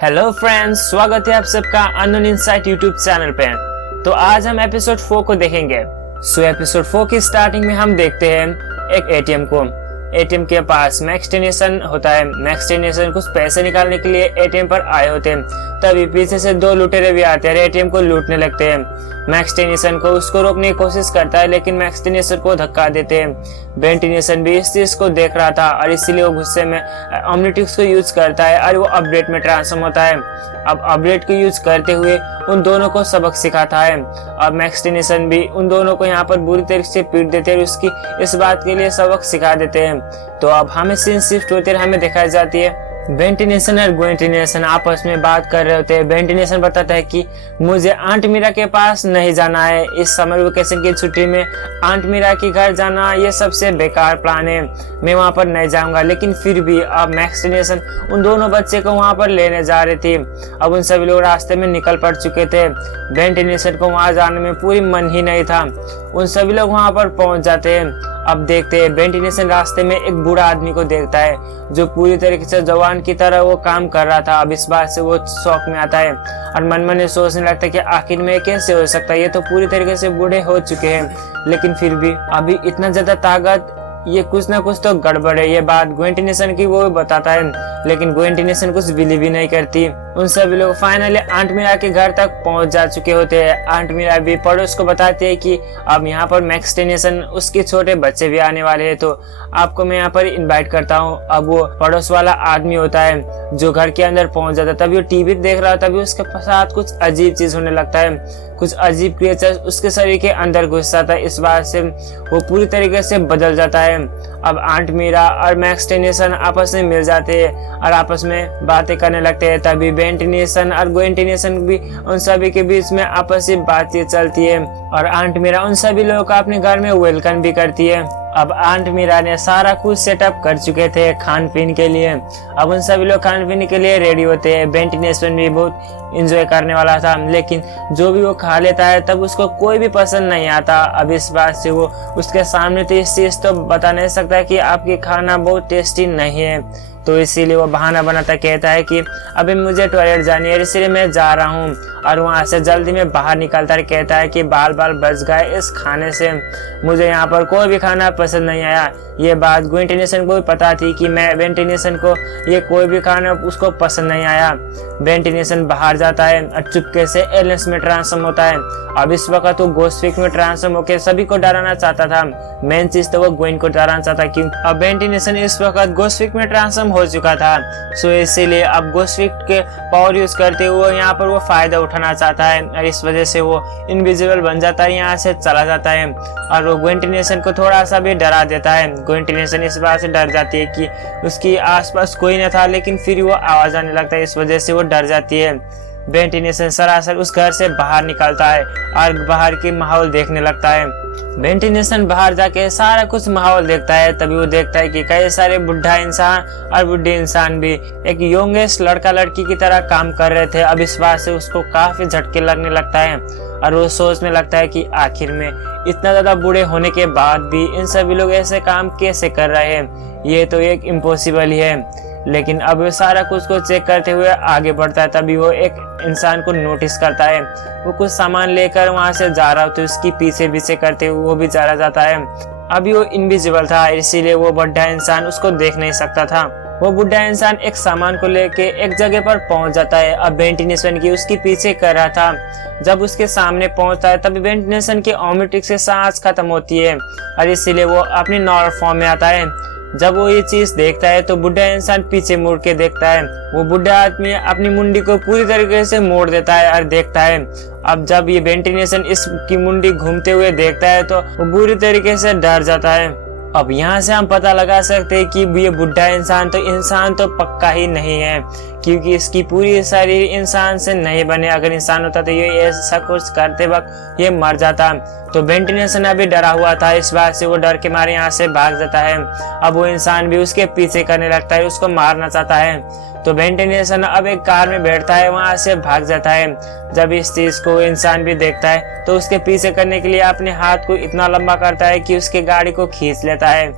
Hello friends, स्वागत है आप सबका अननोन इनसाइट यूट्यूब चैनल पे। तो आज हम एपिसोड 4 को देखेंगे। एपिसोड 4 की स्टार्टिंग में हम देखते हैं एक एटीएम को। एटीएम के पास मैक्स टेनिसन होता है। मैक्स टेनिसन कुछ पैसे निकालने के लिए एटीएम पर आए होते हैं। तभी पीछे से दो लुटेरे भी आते हैं, एटीएम को लूटने लगते हैं। मैक्स टेनिसन को उसको रोकने की कोशिश करता है, लेकिन मैक्स टेनिसन को धक्का देते हैं। बेन टेनिसन भी इस चीज को देख रहा था और इसीलिए वो गुस्से में ओमनिट्रिक्स को यूज करता है और वो अपडेट में ट्रांसफॉर्म होता है। अब अपडेट को यूज करते हुए उन दोनों को सबक सिखाता है। अब मैक्स टेनिसन भी उन दोनों को यहाँ पर बुरी तरीके से पीट देते हैं, उसकी इस बात के लिए सबक सिखा देते हैं। तो अब हमें सीन शिफ्ट होते हमें दिखाई जाती है बेन टेनिसन और ग्वेन टेनिसन आपस में बात कर रहे होते हैं। बेन टेनिसन बताता है कि मुझे आंट मीरा के पास नहीं जाना है। इस समर वेकेशन की छुट्टी में आंट मीरा के घर जाना ये सबसे बेकार प्लान है, मैं वहां पर नहीं जाऊंगा। लेकिन फिर भी अब मैक्स टेनिसन उन दोनों बच्चे को वहां पर लेने जा रहे थे। अब उन सभी लोग रास्ते में निकल पड़ चुके थे। बेन टेनिसन को वहां जाने में पूरी मन ही नहीं था। उन सभी लोग वहां पर पहुंच जाते हैं। अब देखते हैं बेन टेनिसन रास्ते में एक बूढ़ा आदमी को देखता है जो पूरी तरीके से जवान की तरह वो काम कर रहा था। अब इस बात से वो शौक में आता है और मन मन में सोचने लगता है कि आखिर में कैसे हो सकता है, ये तो पूरी तरीके से बूढ़े हो चुके हैं, लेकिन फिर भी अभी इतना ज्यादा ताकत, ये कुछ ना कुछ तो गड़बड़ है। ये बात ग्वेन टेनिसन की वो बताता है, लेकिन ग्वेन टेनिसन कुछ बिलीव ही नहीं करती। उन सभी लोग फाइनली आंट मीरा के घर तक पहुंच जा चुके होते हैं। आंट मीरा भी पड़ोस को बताती है कि अब यहाँ पर मैक्स टेनिसन उसके छोटे बच्चे भी आने वाले हैं, तो आपको मैं यहाँ पर इनवाइट करता हूँ। अब वो पड़ोस वाला आदमी होता है जो घर के अंदर पहुंच जाता है। तभी वो टीवी देख रहा है, तभी उसके साथ कुछ अजीब चीज होने लगता है। कुछ अजीब क्रिएचर उसके शरीर के अंदर घुस जाता है। इस बात से वो पूरी तरीके से बदल जाता है। अब आंट मीरा और मैक्स टेनिसन आपस में मिल जाते हैं और आपस में बातें करने लगते हैं। तभी बेन टेनिसन और ग्वेन टेनिसन भी उन सभी के बीच में आपसी बातचीत चलती है और आंट मीरा उन सभी लोगों को अपने घर में वेलकम भी करती है। अब आंट मीरा ने सारा कुछ सेटअप कर चुके थे खान पीन के लिए। अब उन सभी लोग खान पीने के लिए रेडी होते हैं। बेन टेनिसन भी बहुत एंजॉय करने वाला था, लेकिन जो भी वो खा लेता है तब उसको कोई भी पसंद नहीं आता। अब इस बात से वो उसके सामने तो इस चीज तो बता नहीं सकता कि आपकी खाना बहुत टेस्टी नहीं है, तो इसीलिए वो बहाना बनाता कहता है कि अभी मुझे टॉयलेट जानी है, इसलिए मैं जा रहा हूँ। और वहां से जल्दी में बाहर निकलता है, कहता है कि बाल बाल बच गए इस खाने से, मुझे यहाँ पर कोई भी खाना पसंद नहीं आया। ये बात ग्वेन टेनिसन को भी पता थी कि मैं बेन टेनिसन को ये कोई भी खाना उसको पसंद नहीं आया। बेन टेनिसन बाहर जाता है और चुपके से एलियंस में ट्रांसफॉर्म होता है। अब इस वक्त वो गोस्टफिक में ट्रांसफॉर्म होकर सभी को डराना चाहता था। मेन चीज तो वो ग्वेन को डराना चाहता, क्योंकि अब बेन टेनिसन इस वक्त गोस्टफिक में ट्रांसफॉर्म हो चुका था। सो इसीलिए अब गोस्टफिक के पावर यूज करते हुए यहाँ पर वो फायदा उठाना चाहता है और इस वजह से वो इनविजिबल बन जाता है, यहाँ से चला जाता है और वो ग्वेन टेनिसन को थोड़ा सा भी डरा देता है। ग्वेन टेनिसन इस बात से डर जाती है कि उसकी आसपास कोई न था, लेकिन फिर वो आवाज आने लगता है, इस वजह से वो डर जाती है। बेन टेनिसन सरासर उस घर से बाहर निकलता है और बाहर की माहौल देखने लगता है। बेन टेनिसन बाहर जाके सारा कुछ माहौल देखता है। तभी वो देखता है कि कई सारे बुढ़ा इंसान और बुढ़े इंसान भी एक यंगेस्ट लड़का लड़की की तरह काम कर रहे थे। अब इस बात से उसको काफी झटके लगने लगता है और वो सोचने लगता है कि आखिर में इतना ज्यादा बूढ़े होने के बाद भी इन सभी लोग ऐसे काम कैसे कर रहे हैं, ये तो एक इम्पॉसिबल ही है। लेकिन अब वो सारा कुछ को चेक करते हुए आगे बढ़ता है। तभी वो एक इंसान को नोटिस करता है, वो कुछ सामान लेकर वहां से जा रहा होता है, उसकी पीछे पीछे करते हुए वो भी चला जाता है। अभी वो इनविजिबल था, इसीलिए वो बुढ़ा इंसान उसको देख नहीं सकता था। वो बुढ़ा इंसान एक सामान को लेके एक जगह पर पहुंच जाता है। अब बेन टेनिसन की उसके पीछे कर रहा था। जब उसके सामने पहुंचता है तभी बेन टेनिसन की ओमनिट्रिक्स से सांस खत्म होती है और इसीलिए वो अपनी नॉर्मल फॉर्म में आता है। जब वो ये चीज देखता है तो बुढ़ा इंसान पीछे मुड़ के देखता है। वो बुढ़ा आदमी अपनी मुंडी को पूरी तरीके से मोड़ देता है और देखता है। अब जब ये बेन टेनिसन इसकी मुंडी घूमते हुए देखता है तो वो बुरी तरीके से डर जाता है। अब यहाँ से हम पता लगा सकते हैं कि ये बुढ़ा इंसान तो पक्का ही नहीं है, क्योंकि इसकी पूरी शरीर इंसान से नहीं बने। अगर इंसान होता तो ये ऐसा कुछ करते वक्त ये मर जाता। तो बेन टेनिसन अभी डरा हुआ था, इस बात से वो डर के मारे यहाँ से भाग जाता है। अब वो इंसान भी उसके पीछे करने लगता है, उसको मारना चाहता है। तो बेन टेनिसन अब एक कार में बैठता है, वहां से भाग जाता है। जब इस चीज को इंसान भी देखता है तो उसके पीछे करने के लिए अपने हाथ को इतना लंबा करता है कि उसके गाड़ी को खींच लेता है।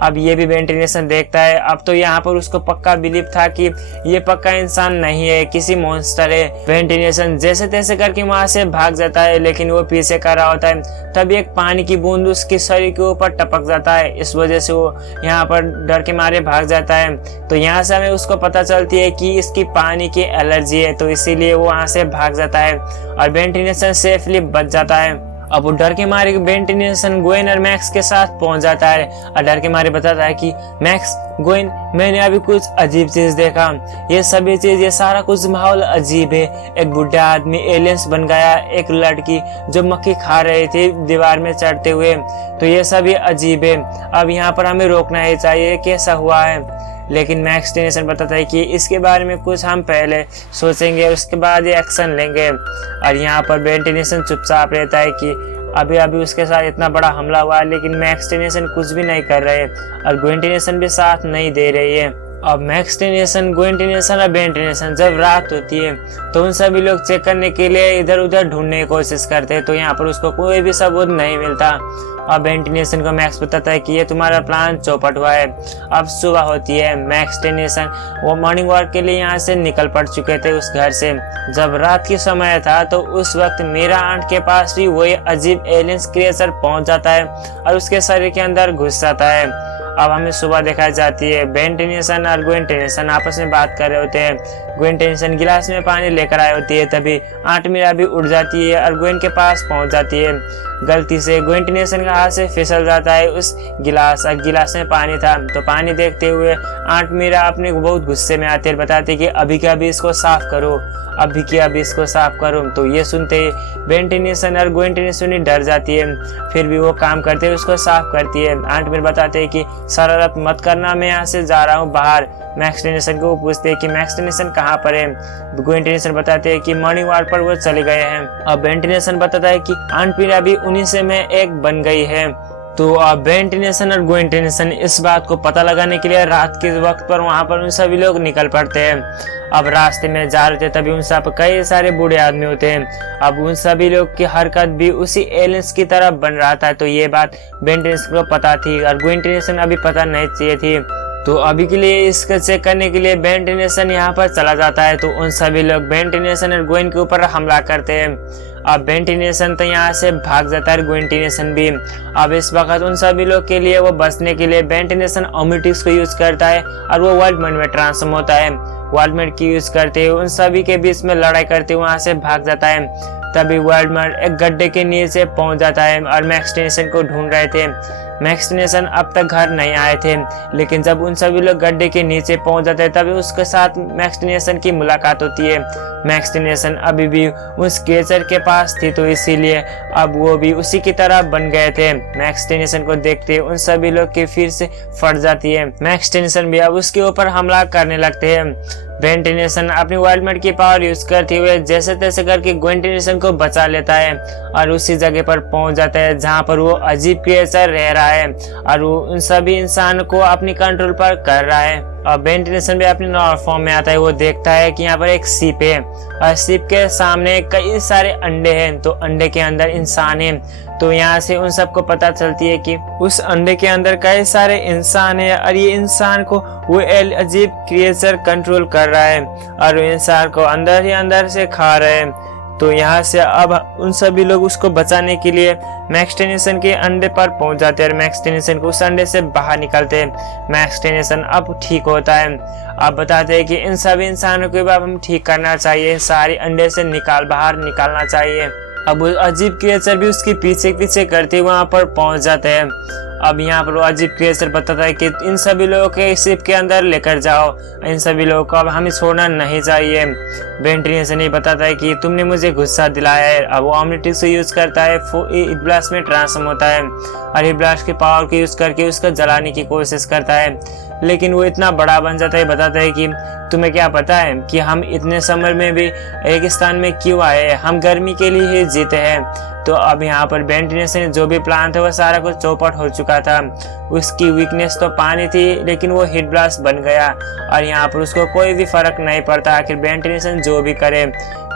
अब ये भी वेंटिलेशन देखता है। अब तो यहाँ पर उसको पक्का बिलीव था कि ये पक्का इंसान नहीं है, किसी मॉन्स्टर है। वेंटिलेशन जैसे तैसे करके वहां से भाग जाता है, लेकिन वो पीछे कर रहा होता है। तभी एक पानी की बूंद उसके शरीर के ऊपर टपक जाता है। इस वजह से वो यहाँ पर डर के मारे भाग जाता है। तो यहाँ से हमें उसको पता चलती है कि इसकी पानी की एलर्जी है, तो इसीलिए वो वहां से भाग जाता है और वेंटिलेशन सेफली बच जाता है। अब वो डर के मारे वेंटिलेशन ग्वेन और मैक्स के साथ पहुंच जाता है और डर के मारे बताता है कि मैक्स, ग्वेन, मैंने अभी कुछ अजीब चीज देखा। ये सभी चीज, ये सारा कुछ माहौल अजीब है। एक बुढ़ा आदमी एलियंस बन गया, एक लड़की जो मक्खी खा रही थी दीवार में चढ़ते हुए, तो ये सभी अजीब है। अब यहाँ पर हमें रोकना ही चाहिए, कैसा हुआ है। लेकिन मैक्स टेनेसन बताता है कि इसके बारे में कुछ हम पहले सोचेंगे और उसके बाद ये एक्शन लेंगे। और यहाँ पर बेन टेनेसन चुपचाप रहता है कि अभी अभी उसके साथ इतना बड़ा हमला हुआ है, लेकिन मैक्स टेनेसन कुछ भी नहीं कर रहे और ग्वेन टेनेसन भी साथ नहीं दे रही है। अब मैक्स टेनेसन, ग्वेन टेनेसन और बेन टेनेसन जब रात होती है तो उन सभी लोग चेक करने के लिए इधर उधर ढूंढने की कोशिश करते हैं, तो यहाँ पर उसको कोई भी सबूत नहीं मिलता। अब बेन टेनेसन को मैक्स बताता है कि ये तुम्हारा प्लान चौपट हुआ है। अब सुबह होती है। मैक्स टेनेसन वो मॉर्निंग वॉक के लिए यहाँ से निकल पड़ चुके थे उस घर से। जब रात की समय था तो उस वक्त मीरा आंट के पास भी वही अजीब एलियंस क्रिएचर पहुंच जाता है और उसके शरीर के अंदर घुस जाता है। अब हमें सुबह दिखाई जाती है। बेन टेनेसन और ग्वेन टेनेसन आपस में बात कर रहे होते हैं। ग्वेन टेनेसन गिलास में पानी लेकर आई होती है, तभी आंट मीरा भी उड़ जाती है और ग्वेन के पास पहुंच जाती है। गलती से ग्वेन टेनेसन का हाथ से फिसल जाता है उस गिलास, और गिलास में पानी था। तो पानी देखते हुए आंट मीरा अपने बहुत गुस्से में आती है, बताती है कि अभी के अभी इसको साफ करो, अभी के अभी इसको साफ करो। तो ये सुनते ही बेन टेनेसन और ग्वेन टेनेसन डर जाती है, फिर भी वो काम करते हुए उसको साफ करती है। आंट मीरा बताते हैं कि शरारत मत करना, मैं यहाँ से जा रहा हूँ बाहर। मैक्स टेनेसन को पूछते हैं कि मैक्स टेनेसन कहाँ पर है। ग्वेन टेनेसन बताते हैं कि मॉर्निंग वॉक पर वो चले गए हैं। अब बेन टेनेसन बताता है कि आंट मीरा भी उन्हीं से में एक बन गई है। तो अब बेन टेनेसन और ग्वेन टेनेसन इस बात को पता लगाने के लिए रात के वक्त पर वहां पर उन सभी लोग निकल पड़ते हैं। अब रास्ते में जा रहे थे तभी उन सब कई सारे बूढ़े आदमी होते हैं। अब उन सभी लोग की हरकत भी उसी एलियंस की तरह बन रहा था, तो ये बात बेन टेनेसन को पता थी और ग्वेन टेनेसन अभी पता नहीं चाहिए थी। तो अभी के लिए इसको चेक करने के लिए बेन टेनेसन यहाँ पर चला जाता है। तो उन सभी लोग बेन टेनेसन और ग्वेन के ऊपर हमला करते हैं। अब बेन टेनेसन तो यहाँ से भाग जाता है, ग्वेन टेनेसन भी। अब इस वक्त उन सभी लोग के लिए वो बचने के लिए बेन टेनेसन ओमेटिक्स को यूज करता है और वो वर्ल्ड मैड में ट्रांसफॉर्म होता है। वर्ल्ड मैड की यूज करते हुए उन सभी के बीच में लड़ाई करते हुए वहां से भाग जाता है। तभी वर्ल्ड मैड एक गड्ढे के नीचे पहुंच जाता है और मैक्स टेनेसन को ढूंढ रहे थे। मैक्स टेनेसन अब तक घर नहीं आए थे, लेकिन जब उन सभी लोग गड्ढे के नीचे पहुंच जाते हैं तभी उसके साथ मैक्स टेनेसन की मुलाकात होती है। मैक्स टेनेसन अभी भी उस क्रिएचर के पास थी, तो इसीलिए अब वो भी उसी की तरह बन गए थे। मैक्स टेनेसन को देखते उन सभी लोग की फिर से फट जाती है। मैक्स टेनेसन भी अब उसके ऊपर हमला करने लगते हैं। बेन टेनेसन अपनी वर्ल्ड मैड की पावर यूज करते हुए जैसे तैसे करके ग्वेन टेनेसन को बचा लेता है और उसी जगह पर पहुंच जाता है जहां पर वो अजीब क्रिएचर रह रहा है और वो उन सभी इंसान को अपनी कंट्रोल पर कर रहा है। और बेन टेनेसन भी अपनी नॉर्मल फॉर्म में आता है। वो देखता है कि यहाँ पर एक शिप है और शिप के सामने कई सारे अंडे हैं, तो अंडे के अंदर इंसान है। तो यहाँ से उन सबको पता चलती है कि उस अंडे के अंदर कई सारे इंसान है और ये इंसान को वो अजीब क्रिएचर कंट्रोल कर रहा है और वो इंसान को अंदर ही अंदर से खा रहे हैं। तो यहाँ से अब उन सभी लोग उसको बचाने के लिए मैक्स टेनेसन के अंडे पर पहुंच जाते हैं और मैक्स टेनेसन को उस अंडे से बाहर निकलते हैं। मैक्स टेनेसन अब ठीक होता है। अब बताते हैं कि इन सभी इंसानों को अब हम ठीक करना चाहिए, सारे अंडे से बाहर निकालना चाहिए। अब अजीब क्रिएचर भी उसके पीछे पीछे करते वहां पर पहुंच जाते हैं। अब यहाँ पर वो अजीब क्रिएचर बताता है कि इन सभी लोगों के शिप के अंदर लेकर जाओ, इन सभी लोगों को अब हमें छोड़ना नहीं चाहिए। बेन टेनेसन ये बताता है कि तुमने मुझे गुस्सा दिलाया है। अब वो ओमनिट्रिक्स यूज करता है, ब्लास्ट में ट्रांसफॉर्म होता है और ब्लास्ट के पावर को यूज करके उसको जलाने की कोशिश करता है, लेकिन वो इतना बड़ा बन जाता है। बताता है कि तुम्हें क्या पता है कि हम इतने समर में भी रेगिस्तान में क्यों आए, हम गर्मी के लिए ही जीते हैं। तो अब यहाँ पर बेन टेनेसन जो भी प्लान था वो सारा कुछ चौपट हो चुका था। उसकी वीकनेस तो पानी थी, लेकिन वो हीट ब्लास्ट बन गया और यहाँ पर उसको कोई भी फर्क नहीं पड़ता आखिर बेन टेनेसन जो भी करे,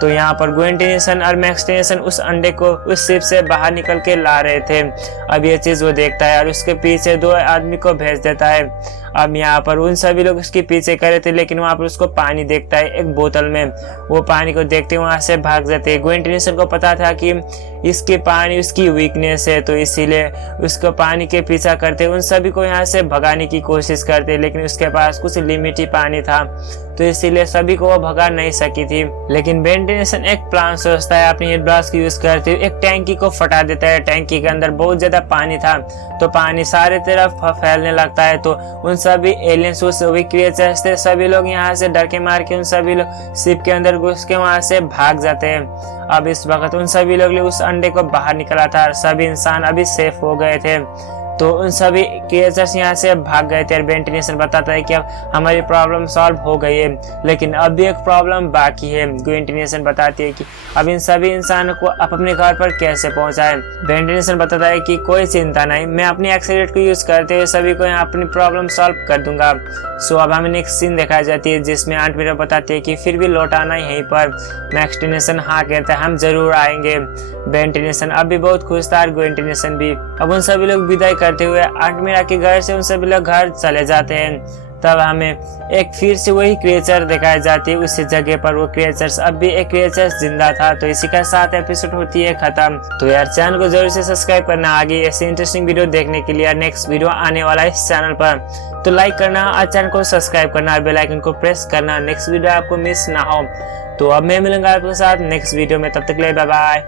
तो यहाँ पर ग्वेन टेनिसन और मैक्स टेनिसन उस अंडे को उस शिप से बाहर निकल के ला रहे थे। अब ये चीज वो देखता है और उसके पीछे 2 आदमी को भेज देता है। अब यहाँ पर उन सभी लोग उसके पीछे कर रहे थे, लेकिन वहां पर उसको पानी देखता है एक बोतल में। वो पानी को देखते वहां से भाग जाते हैं। ग्वेन टेनिसन को पता था कि इसके पानी उसकी वीकनेस है, तो इसीलिए उसको पानी के पीछा करते उन सभी को यहाँ से भगाने की कोशिश करते, लेकिन उसके पास कुछ लिमिट ही पानी था, तो इसीलिए सभी को वो भगा नहीं सकी थी। लेकिन ग्वेन टेनिसन एक प्लान सोचता है, अपनी हीट ब्लास्ट यूज करते हुए एक टैंकी को फटा देता है। टैंकी के अंदर बहुत ज्यादा पानी था, तो पानी सारे तरफ फैलने लगता है। तो उन सभी एलियंस उस क्रिएचर्स थे, सभी लोग यहाँ से डर के मार के उन सभी लोग शिप के अंदर घुस के वहां से भाग जाते हैं। अब इस वक्त उन सभी लोग उस अंडे को बाहर निकला था और सभी इंसान अभी सेफ हो गए थे। तो उन सभी क्रिएचर्स यहाँ से भाग गए थे। ग्वेन टेनिसन बताता है कि अब हमारी प्रॉब्लम सॉल्व हो गई है, लेकिन अब भी एक प्रॉब्लम बाकी है। ग्वेन टेनिसन बताती है कि अब इन सभी इंसानों को अपने घर पर कैसे पहुंचाएं। ग्वेन टेनिसन बताता है कि कोई चिंता नहीं, मैं अपनी एक्सीलेटर को यूज करते हुए सभी को यहाँ अपनी प्रॉब्लम सॉल्व कर दूंगा। सो अब हमें नेक्स्ट सीन दिखाई जाती है, जिसमें आंट मीरा बताती है कि फिर भी लौट आना यहीं पर। मैक्स टेनिसन हाँ कहता है, हम जरूर आएंगे। ग्वेन टेनिसन अब भी बहुत खुश था और ग्वेन टेनिसन भी। अब उन सभी लोग विदाई करते हुए आंट मीरा के घर से उन सभी लोग घर चले जाते हैं। तब हमें एक फिर से वही क्रिएचर दिखाई जाती है उसी जगह पर। वो क्रिएचर्स अब भी एक क्रिएचर जिंदा था। तो इसी के साथ एपिसोड होती है खत्म। तो यार चैनल को जरूर से सब्सक्राइब करना आगे ऐसे इंटरेस्टिंग वीडियो देखने के लिए। नेक्स्ट वीडियो आने वाला है इस चैनल पर, तो लाइक करना और चैनल को सब्सक्राइब करना और बेल आइकन को प्रेस करना, नेक्स्ट वीडियो आपको मिस ना हो। तो अब मैं मिलूंगा आपके साथ नेक्स्ट वीडियो में, तब तक के लिए बाय बाय।